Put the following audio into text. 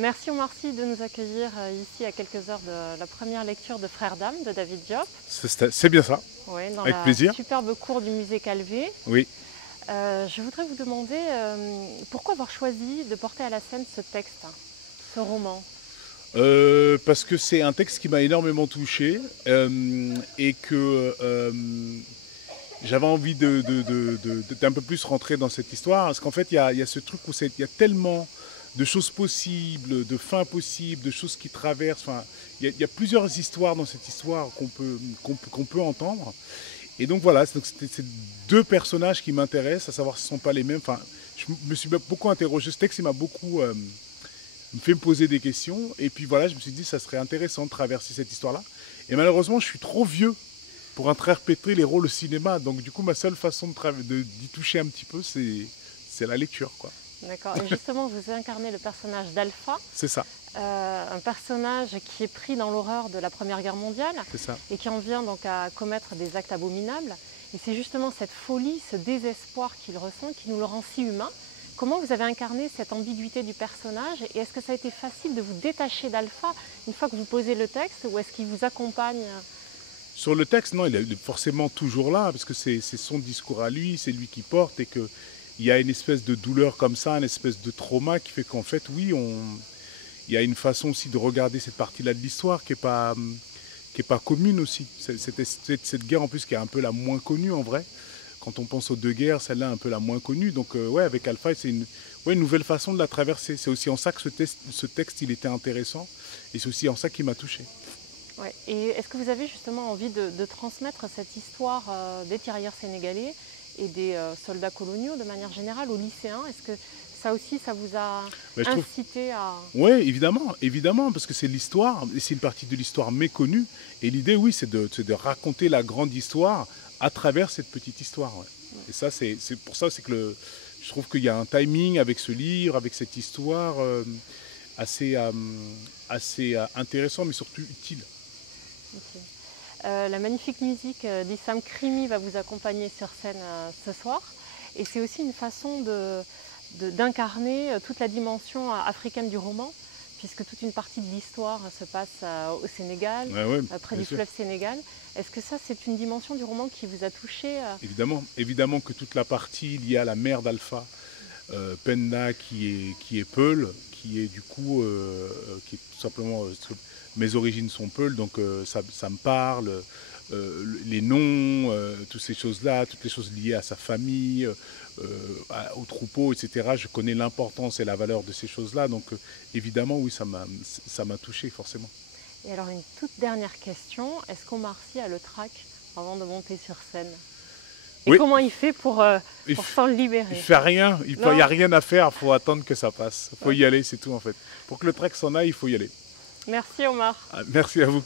Merci Omar Sy de nous accueillir ici à quelques heures de la première lecture de Frères d'âme de David Diop. C'est bien ça, Oui, dans avec la plaisir. superbe cour du musée Calvé. Oui. Je voudrais vous demander pourquoi avoir choisi de porter à la scène ce texte, ce roman. Parce que c'est un texte qui m'a énormément touché et que j'avais envie d'un peu plus rentrer dans cette histoire. Parce qu'en fait, il y a ce truc où il y a tellement de choses possibles, de fins possibles, de choses qui traversent. Enfin, il y a plusieurs histoires dans cette histoire qu'on peut entendre. Et donc voilà, c'était ces deux personnages qui m'intéressent, à savoir si ce ne sont pas les mêmes. Enfin, je me suis beaucoup interrogé. Ce texte, il m'a beaucoup me fait me poser des questions. Et puis voilà, je me suis dit, ça serait intéressant de traverser cette histoire-là. Et malheureusement, je suis trop vieux pour interpréter les rôles au cinéma. Donc du coup, ma seule façon d'y toucher un petit peu, c'est la lecture, quoi. D'accord. Et justement, vous incarnez le personnage d'Alpha. C'est ça. Un personnage qui est pris dans l'horreur de la Première Guerre mondiale et qui en vient donc à commettre des actes abominables. Et c'est justement cette folie, ce désespoir qu'il ressent qui nous le rend si humain. Comment vous avez incarné cette ambiguïté du personnage et est-ce que ça a été facile de vous détacher d'Alpha une fois que vous posez le texte ou est-ce qu'il vous accompagne? Sur le texte, non, il est forcément toujours là parce que c'est son discours à lui, c'est lui qui porte et qu'il y a une espèce de douleur comme ça, une espèce de trauma qui fait qu'en fait, oui, il y a une façon aussi de regarder cette partie-là de l'histoire qui n'est pas commune aussi. Cette guerre en plus qui est un peu la moins connue en vrai. Quand on pense aux deux guerres, celle-là est un peu la moins connue. Donc ouais, avec Alpha, c'est une nouvelle façon de la traverser. C'est aussi en ça que ce texte il était intéressant et c'est aussi en ça qui m'a touché. Ouais. Et est-ce que vous avez justement envie de transmettre cette histoire des tirailleurs sénégalais et des soldats coloniaux de manière générale aux lycéens? Est-ce que ça aussi, ça vous a incité à... Oui, évidemment, parce que c'est l'histoire, et c'est une partie de l'histoire méconnue. Et l'idée, oui, c'est de raconter la grande histoire à travers cette petite histoire. Ouais. Et ça, c'est pour ça que je trouve qu'il y a un timing avec ce livre, avec cette histoire assez intéressant, mais surtout utile. Okay. La magnifique musique d'Issam Krimi va vous accompagner sur scène ce soir. Et c'est aussi une façon d'incarner toute la dimension africaine du roman, puisque toute une partie de l'histoire se passe au Sénégal, près du fleuve Sénégal. Est-ce que ça, c'est une dimension du roman qui vous a touché? Évidemment que toute la partie liée à la mère d'Alpha, Penda, qui est Peul, qui est du coup, qui est tout simplement, mes origines sont Peul, donc ça me parle. Les noms, toutes ces choses-là, toutes les choses liées à sa famille, au troupeau, etc. Je connais l'importance et la valeur de ces choses-là, donc évidemment, oui, ça m'a touché forcément. Et alors une toute dernière question, est-ce qu'Omar Sy a le trac avant de monter sur scène? Et comment il fait pour s'en libérer? Il ne fait rien, il n'y a rien à faire, il faut attendre que ça passe. Il faut y aller, c'est tout en fait. Pour que le trac s'en aille, il faut y aller. Merci Omar. Merci à vous.